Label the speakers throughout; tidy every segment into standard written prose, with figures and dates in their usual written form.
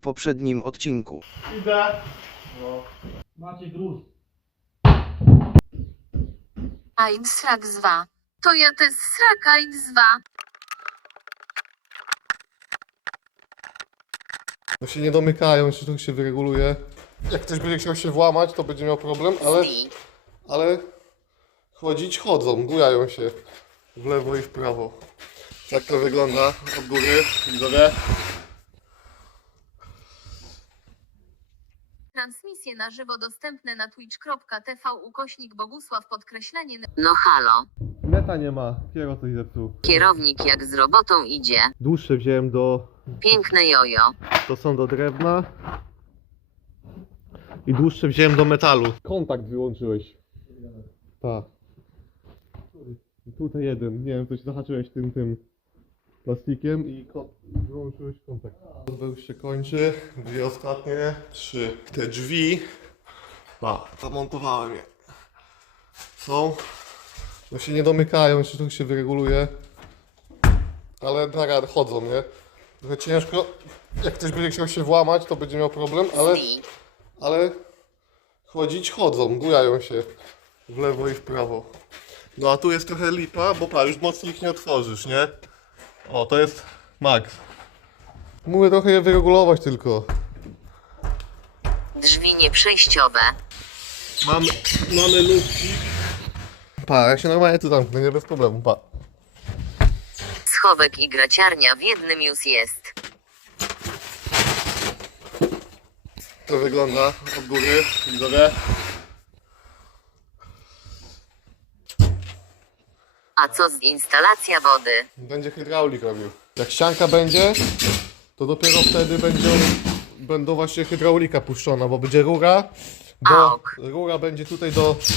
Speaker 1: poprzednim odcinku.
Speaker 2: Idę. No. Macie gruz.
Speaker 3: Ein srak zwa. To ja też srak ein zwa.
Speaker 4: No się nie domykają, jeszcze to się wyreguluje. Jak ktoś będzie chciał się włamać, to będzie miał problem, ale chodzić chodzą, bujają się w lewo i w prawo. Tak to wygląda od góry, widzowie.
Speaker 3: Transmisje na żywo dostępne na twitch.tv/Bogusław_. No halo.
Speaker 4: Meta nie ma, kiero coś zepsuł.
Speaker 3: Kierownik jak z robotą idzie.
Speaker 4: Dłuższe wziąłem
Speaker 3: Piękne jojo.
Speaker 4: to są do drewna. I dłuższe wziąłem do metalu. Kontakt wyłączyłeś. Tak. Tutaj jeden, nie wiem, coś zahaczyłeś tym plastikiem i wyłączyłeś kontakt. Już się kończy, dwie ostatnie, trzy. Te drzwi, zamontowałem je. Są, no się nie domykają, jeszcze to się wyreguluje. Ale na radę chodzą, nie? Trochę ciężko, jak ktoś będzie chciał się włamać, to będzie miał problem, ale chodzić chodzą, bujają się w lewo i w prawo. No a tu jest trochę lipa, bo już mocno ich nie otworzysz, nie? O, to jest max. Mówię trochę je wyregulować tylko.
Speaker 3: Drzwi nieprzejściowe.
Speaker 4: Mamy lufcik. Pa, jak się normalnie tu zamknę, nie bez problemu, pa.
Speaker 3: Schowek i graciarnia w jednym już jest.
Speaker 4: To wygląda od góry, widzowie.
Speaker 3: A co z instalacja wody?
Speaker 4: Będzie hydraulik robił. Jak ścianka będzie, to dopiero wtedy będą właśnie hydraulika puszczona, bo będzie rura. Rura będzie tutaj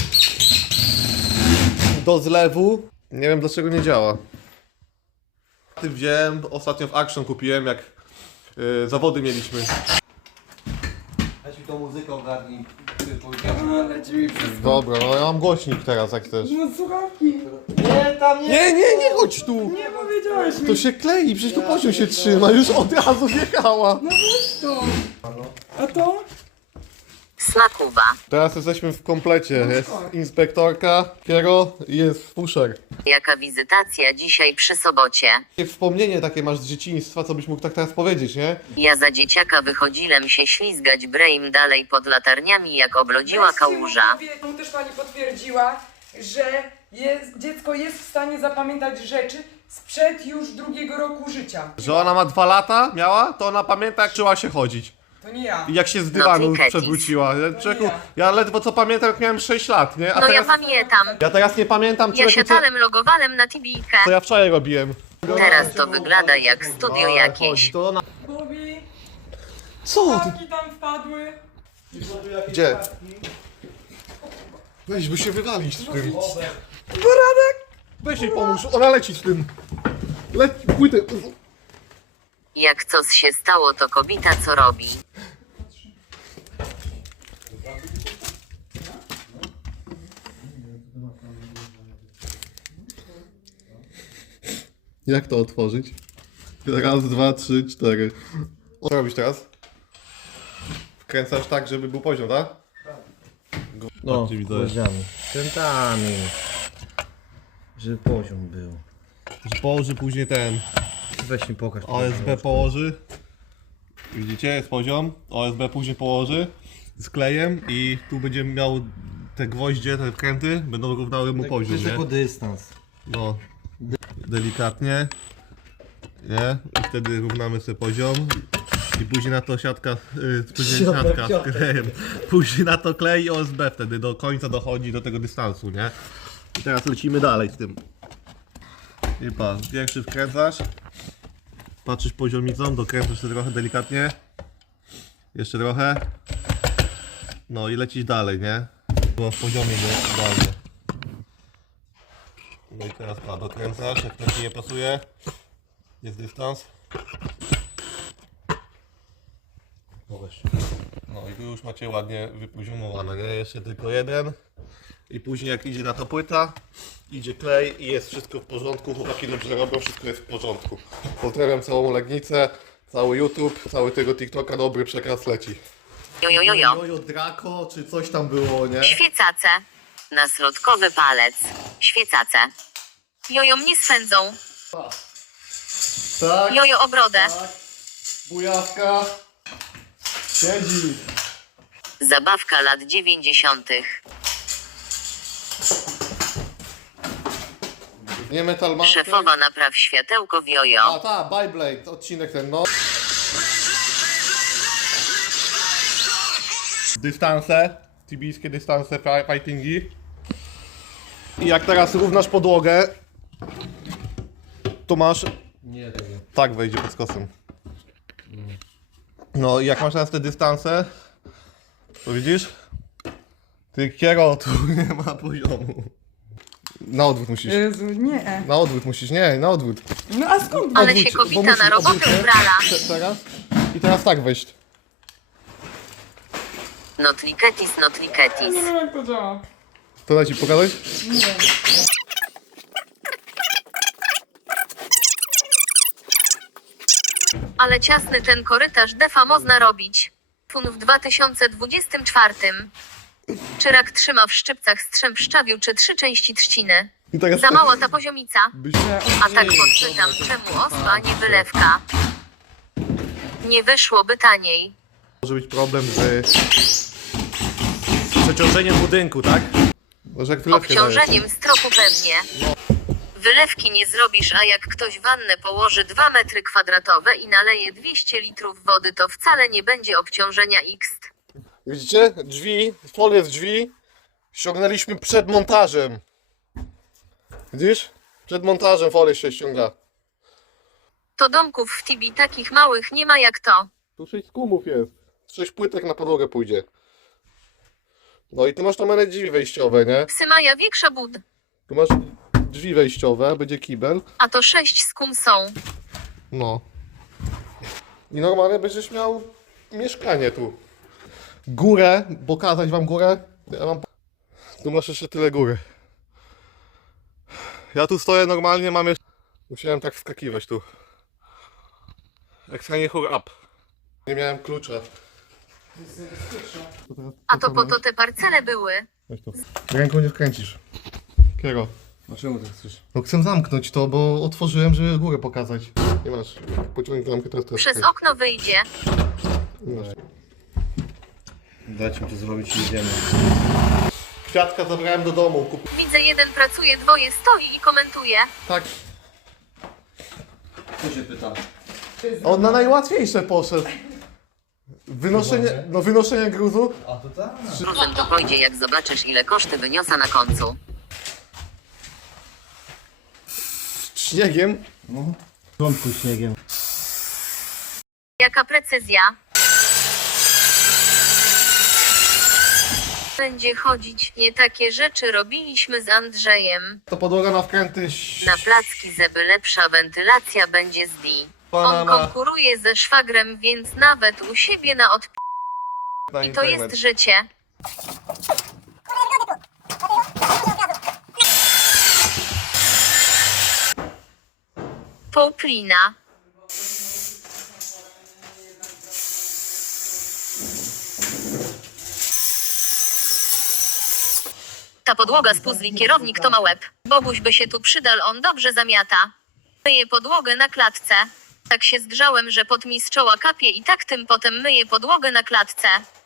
Speaker 4: do zlewu. Nie wiem dlaczego nie działa. Ty wziąłem, ostatnio w Action kupiłem, jak zawody mieliśmy.
Speaker 5: Weź mi tą muzykę ogarnij.
Speaker 6: Leci mi wszystko.
Speaker 4: Dobra, no ja mam głośnik teraz jak chcesz.
Speaker 6: No słuchawki.
Speaker 5: Nie, tam nie!
Speaker 4: Nie chodź tu!
Speaker 6: Nie powiedziałeś mi.
Speaker 4: To się klei, przecież tu poziom się trzyma, już od razu wjechała.
Speaker 6: No weź to. A to?
Speaker 3: Smakuwa.
Speaker 4: Teraz jesteśmy w komplecie, jest inspektorka, kiero i jest pusher.
Speaker 3: Jaka wizytacja dzisiaj przy sobocie?
Speaker 4: Wspomnienie takie masz z dzieciństwa, co byś mógł tak teraz powiedzieć, nie?
Speaker 3: Ja za dzieciaka wychodziłem się ślizgać breim dalej pod latarniami jak oblodziła kałuża.
Speaker 6: No też pani potwierdziła, że dziecko jest w stanie zapamiętać rzeczy sprzed już drugiego roku życia.
Speaker 4: Że ona ma 2 lata, miała, to ona pamięta jak czuła się chodzić.
Speaker 6: To nie ja.
Speaker 4: I jak się z dywanu
Speaker 3: Ketis.
Speaker 4: przewróciła. Człowieku,
Speaker 6: nie.
Speaker 4: ja ledwo co pamiętam jak miałem 6 lat, nie? A
Speaker 3: No ja
Speaker 4: teraz,
Speaker 3: pamiętam.
Speaker 4: ja teraz nie pamiętam
Speaker 3: Ja
Speaker 4: człowieku,
Speaker 3: się
Speaker 4: co,
Speaker 3: talem logowałem na tibijkę.
Speaker 4: co ja wczoraj robiłem.
Speaker 3: Teraz to wygląda jak studio
Speaker 4: Ale
Speaker 3: jakieś.
Speaker 4: chodź, to ona...
Speaker 6: Bobby,
Speaker 4: Co ty?
Speaker 6: ptaki tam wpadły.
Speaker 4: Gdzie? Weź, by się wywalić z tym.
Speaker 6: Poradek.
Speaker 4: Weź jej pomóż, ona leci z tym. Leci, płytę.
Speaker 3: Jak coś się stało, to kobieta co robi?
Speaker 4: Jak to otworzyć? Raz, dwa, trzy, cztery. Co robisz teraz? Wkręcasz tak, żeby był poziom, tak?
Speaker 5: No,
Speaker 4: widzowie.
Speaker 5: poziomami. Krętami. Żeby poziom był.
Speaker 4: Położy później ten
Speaker 5: Weź mi pokaż.
Speaker 4: OSB położy. Widzicie, jest poziom. OSB później położy z klejem i tu będzie miał te gwoździe, te wkręty, będą równały mu poziom,
Speaker 5: Jest
Speaker 4: nie?
Speaker 5: jako dystans.
Speaker 4: No, delikatnie, nie? I wtedy równamy sobie poziom i później na to siatka z klejem. Później na to klej i OSB wtedy do końca dochodzi do tego dystansu, nie? I teraz lecimy dalej z tym. I patrz, pierwszy wkręcasz, patrzysz poziomicą, dokręcasz sobie trochę delikatnie, jeszcze trochę, no i lecisz dalej, nie? Było w poziomie idealnie. No i teraz dokręcasz, jak to ci nie pasuje, jest dystans. No i tu już macie ładnie wypoziomowane, nie? Jeszcze tylko jeden. I później jak idzie na to płyta, idzie klej i jest wszystko w porządku, chłopaki dobrze robią, wszystko jest w porządku. Pozdrawiam całą Legnicę, Cały YouTube, cały tego TikToka, dobry przekaz leci.
Speaker 3: Jojojojo.
Speaker 4: Jojo Draco, czy coś tam było, nie?
Speaker 3: Świecace. Na środkowy palec. Świecace. Jojo mnie swędzą.
Speaker 4: Tak,
Speaker 3: Jojo obrodę.
Speaker 4: bujawka. Siedzi.
Speaker 3: Zabawka lat 90.
Speaker 4: Nie Metal Master.
Speaker 3: Szefowa napraw światełko w jojo.
Speaker 4: A tak, Beyblade, odcinek ten, no. Dystanse, tibijskie dystanse, fightingi. I jak teraz równasz podłogę, to masz...
Speaker 5: Nie, tego.
Speaker 4: Tak wejdzie pod skosem. No i jak masz teraz te dystanse, to widzisz? Ty kiero, tu nie ma poziomu. Na odwrót musisz.
Speaker 6: Jezu, nie.
Speaker 4: Na odwrót musisz, nie, na odwrót.
Speaker 6: No a skąd?
Speaker 3: Ale
Speaker 4: Odwróć,
Speaker 3: się
Speaker 4: bo
Speaker 3: kobita
Speaker 4: musisz
Speaker 3: na robotę
Speaker 4: odwrócić.
Speaker 3: ubrala.
Speaker 4: Teraz? I teraz tak wejść.
Speaker 3: Notliketis,
Speaker 6: Nie
Speaker 3: notliketis.
Speaker 6: wiem jak to działa.
Speaker 4: To da ci pokazać?
Speaker 6: Nie.
Speaker 3: Ale ciasny ten korytarz defa można robić. Fun w 2024. Czy rak trzyma w szczypcach strzęp szczawiu, czy 3 części trzciny?
Speaker 4: I teraz
Speaker 3: Za mała ta poziomica.
Speaker 4: byś...
Speaker 3: A tak podpytam, czemu ospa, a nie wylewka? Nie wyszłoby taniej.
Speaker 4: Może być problem z
Speaker 5: Przeciążeniem budynku, tak?
Speaker 4: Może jak wylewkę dajesz.
Speaker 3: Obciążeniem stropu pewnie. Wylewki nie zrobisz, a jak ktoś wannę położy 2 metry kwadratowe i naleje 200 litrów wody, to wcale nie będzie obciążenia X.
Speaker 4: Widzicie? Drzwi, folię z drzwi ściągnęliśmy przed montażem. Widzisz? Przed montażem folię się ściąga.
Speaker 3: To domków w Tibi takich małych nie ma jak to.
Speaker 4: Tu 6 skumów jest. 6 płytek na podłogę pójdzie. No i tu masz tam drzwi wejściowe, nie?
Speaker 3: Psy maja większa bud.
Speaker 4: Tu masz drzwi wejściowe, będzie kibel.
Speaker 3: A to 6 skum są.
Speaker 4: No. I normalnie będziesz miał mieszkanie tu. Górę, pokazać wam górę. Ja mam... Tu masz jeszcze tyle góry. Ja tu stoję normalnie, mam jeszcze... Musiałem tak wskakiwać tu. Jak stanie hur up. Nie miałem klucza.
Speaker 3: A to po to te parcele były.
Speaker 4: Weź to. Ręką nie wkręcisz. Kiero.
Speaker 5: A czemu tak chcesz?
Speaker 4: No chcę zamknąć to, bo otworzyłem, żeby górę pokazać. Nie masz. Pociągnij zamkę teraz.
Speaker 3: Przez okno wyjdzie.
Speaker 4: Nie masz.
Speaker 5: Dajcie mi to zrobić i jedziemy.
Speaker 4: Kwiatka zabrałem do domu.
Speaker 3: Widzę, jeden pracuje, dwoje stoi i komentuje.
Speaker 4: Tak.
Speaker 5: Kto się pyta?
Speaker 4: On na najłatwiejsze poszedł. Wynoszenie gruzu.
Speaker 5: A to tak?
Speaker 3: Gruzem to pójdzie, jak zobaczysz, ile koszty wyniosła na końcu.
Speaker 4: Śniegiem.
Speaker 5: No. Trąbku śniegiem.
Speaker 3: Jaka precyzja. Będzie chodzić. Nie takie rzeczy robiliśmy z Andrzejem.
Speaker 4: To podłoga na wkręty.
Speaker 3: Na placki, żeby lepsza wentylacja będzie z D. On
Speaker 4: Banana.
Speaker 3: konkuruje ze szwagrem, więc nawet u siebie na odp...
Speaker 4: Na
Speaker 3: I to jest
Speaker 4: internet.
Speaker 3: życie. Pouplina. Ta podłoga z puzli, kierownik to ma łeb. Boguś by się tu przydał, on dobrze zamiata. Myję podłogę na klatce. Tak się zgrzałem, że pot mi z czoła kapie i tak tym potem myję podłogę na klatce.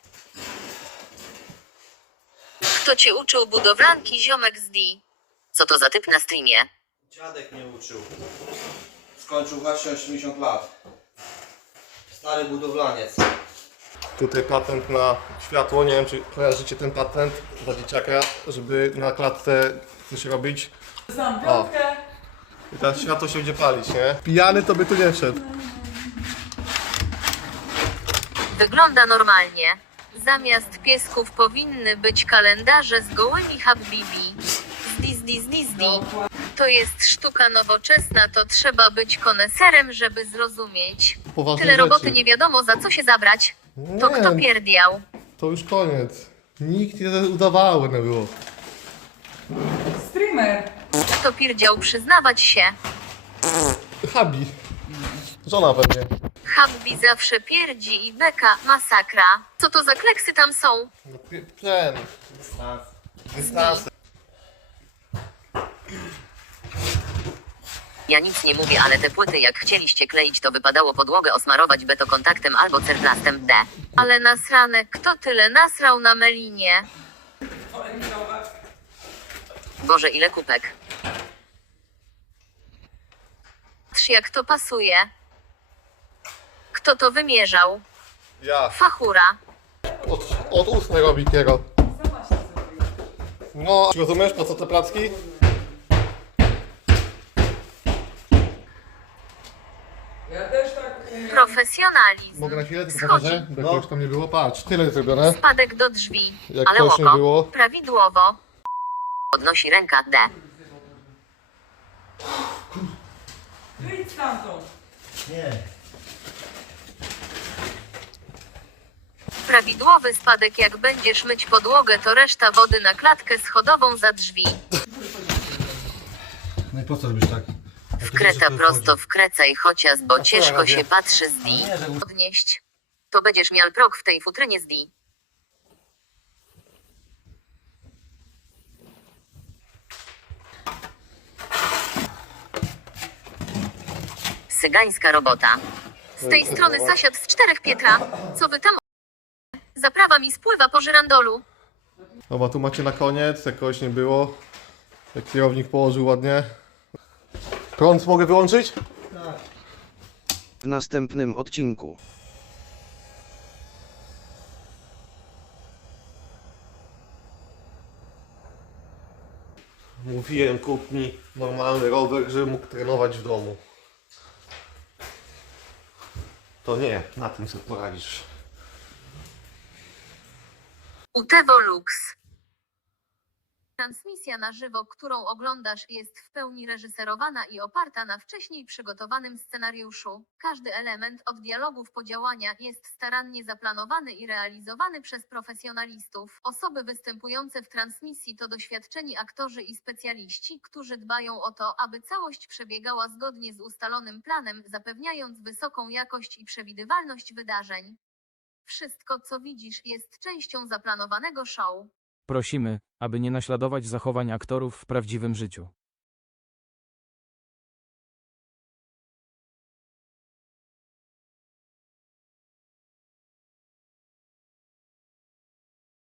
Speaker 3: Kto cię uczył budowlanki, ziomek z D? Co to za typ na streamie?
Speaker 5: Dziadek mnie uczył. Skończył właśnie 80 lat. Stary budowlaniec.
Speaker 4: Tutaj patent na światło. Nie wiem, czy kojarzycie ten patent dla dzieciaka, żeby na klatce coś robić.
Speaker 6: Znam piątkę.
Speaker 4: I teraz światło się będzie palić, nie? Pijany to by tu nie wszedł.
Speaker 3: Wygląda normalnie. Zamiast piesków powinny być kalendarze z gołymi habibi. Zdi. To jest sztuka nowoczesna, to trzeba być koneserem, żeby zrozumieć.
Speaker 4: Poważne
Speaker 3: Tyle roboty,
Speaker 4: rzeczy.
Speaker 3: nie wiadomo za co się zabrać. To
Speaker 4: Nie.
Speaker 3: kto pierdiał?
Speaker 4: To już koniec. Nikt nie udawało, nie było.
Speaker 6: Streamer.
Speaker 3: Kto pierdział, przyznawać się.
Speaker 4: Habi. Żona pewnie.
Speaker 3: Habbi zawsze pierdzi i beka, masakra. Co to za kleksy tam są?
Speaker 4: No, ten. Dystans.
Speaker 3: Ja nic nie mówię, ale te płyty jak chcieliście kleić, to wypadało podłogę osmarować betokontaktem albo cerplastem D. Ale nasrane, kto tyle nasrał na melinie? Boże, ile kupek. Patrz jak to pasuje. Kto to wymierzał?
Speaker 4: Ja.
Speaker 3: Fachura.
Speaker 4: Od 8 robi kiero. No, rozumiesz po co te placki?
Speaker 6: Ja też tak
Speaker 3: Profesjonalizm.
Speaker 4: Mogę na chwilę tylko
Speaker 3: Schodzi.
Speaker 4: pokażę? Bo kogoś tam nie było. Patrz, tyle jest zrobione.
Speaker 3: Spadek do drzwi.
Speaker 4: Jak
Speaker 3: Ale
Speaker 4: ktoś nie
Speaker 3: oko.
Speaker 4: było.
Speaker 3: Prawidłowo. Podnosi ręka D.
Speaker 6: Wyjdź stamtąd.
Speaker 2: Nie.
Speaker 3: Prawidłowy spadek, jak będziesz myć podłogę, to reszta wody na klatkę schodową za drzwi.
Speaker 5: No i po co robisz tak?
Speaker 3: Wkreta prosto wkrecaj chociaż, bo ciężko
Speaker 4: robię?
Speaker 3: się patrzy z D.
Speaker 5: Nie, że
Speaker 3: Podnieść. To będziesz miał prok w tej futrynie z D. Sygańska robota. Z tej strony sąsiad z 4 Pietra. Co wy tam? Zaprawa mi spływa po żyrandolu.
Speaker 4: Dobra, tu macie na koniec, jak kogoś nie było. Jak kierownik położył ładnie. Prąd mogę wyłączyć?
Speaker 1: W następnym odcinku.
Speaker 4: Mówiłem, kup mi normalny rower, żebym mógł trenować w domu. To nie, na tym sobie poradzisz.
Speaker 3: Utevo Lux. Transmisja na żywo, którą oglądasz, jest w pełni reżyserowana i oparta na wcześniej przygotowanym scenariuszu. Każdy element, od dialogów po działania, jest starannie zaplanowany i realizowany przez profesjonalistów. Osoby występujące w transmisji to doświadczeni aktorzy i specjaliści, którzy dbają o to, aby całość przebiegała zgodnie z ustalonym planem, zapewniając wysoką jakość i przewidywalność wydarzeń. Wszystko, co widzisz, jest częścią zaplanowanego show.
Speaker 7: Prosimy, aby nie naśladować zachowań aktorów w prawdziwym życiu.